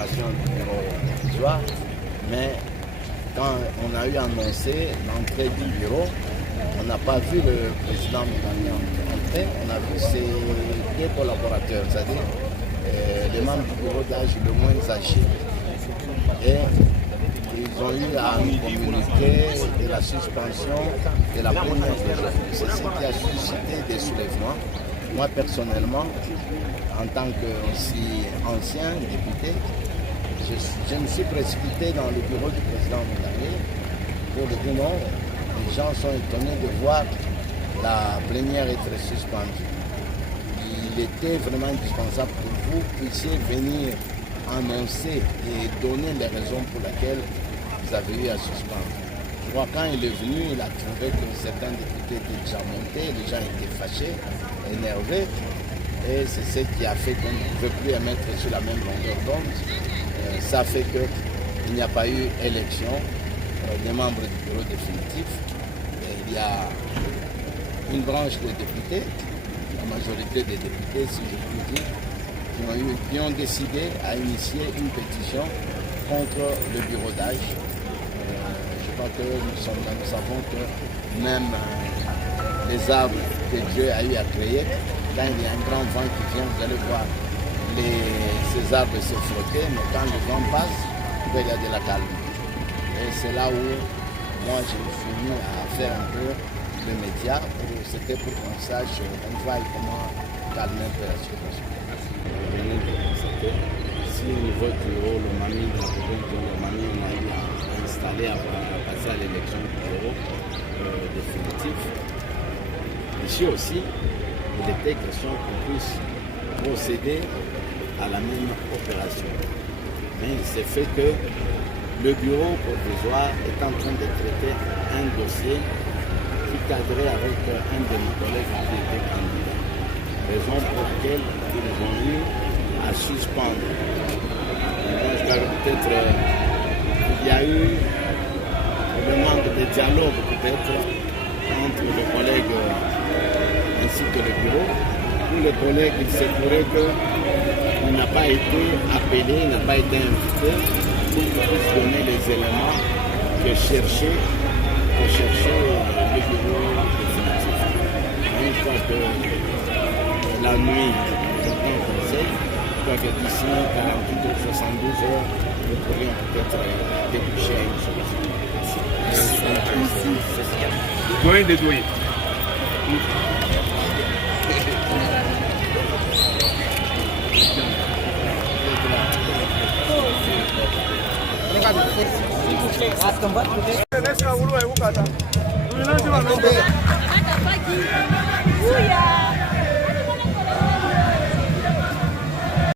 l'inauguration du bureau provisoire, mais quand on a eu annoncé l'entrée du bureau, on n'a pas vu le président Milani entrer, on a vu ses deux collaborateurs, c'est-à-dire les membres du bureau d'âge le moins âgés. Et ils ont eu à nous communiquer de la suspension de la première journée. C'est ce qui a suscité des soulèvements. Moi, personnellement, en tant qu'aussi ancien député, je me suis précipité dans le bureau du président Milani pour le dire non. Les gens sont étonnés de voir la plénière être suspendue. Il était vraiment indispensable que vous puissiez venir annoncer et donner les raisons pour lesquelles vous avez eu à suspendre. Je crois quand il est venu, il a trouvé que certains députés étaient déjà montés, les gens étaient fâchés, énervés, et c'est ce qui a fait qu'on ne pouvait plus les mettre sur la même longueur d'onde. Ça fait qu'il n'y a pas eu élection des membres du bureau définitif. Il y a une branche des députés, la majorité des députés, si je puis dire, qui ont décidé à initier une pétition contre le bureau d'âge. Je crois que nous savons que même les arbres que Dieu a eu à créer, quand il y a un grand vent qui vient, vous allez voir ces arbres se frotter, mais quand le vent passe, il y a de la calme. Et c'est là où moi j'ai fini à faire un peu de médias, c'était pour qu'on sache, on voit comment calmer un peu la situation. Si au niveau du bureau, le Mani, de la province de Lomami, on a eu à installer, à passer à l'élection du bureau définitif, ici aussi, il était question qu'on puisse procéder à la même opération. Mais il s'est fait que le bureau provisoire est en train de traiter un dossier qui cadrait avec un de nos collègues qui était candidat. Raison pour laquelle ils ont eu à suspendre. Peut-être il y a eu le manque de dialogue peut-être entre les collègues ainsi que le bureau. Pour les collègues, il se pourrait qu'il n'a pas été appelé, il n'a pas été invité pour qu'il puisse donner les éléments que cherchait le bureau définitif. Une fois que la nuit, certains conseils, je crois que d'ici 48 ou 72 heures, nous pourrions peut-être déboucher à une solution. Doyen des doyens. Uya.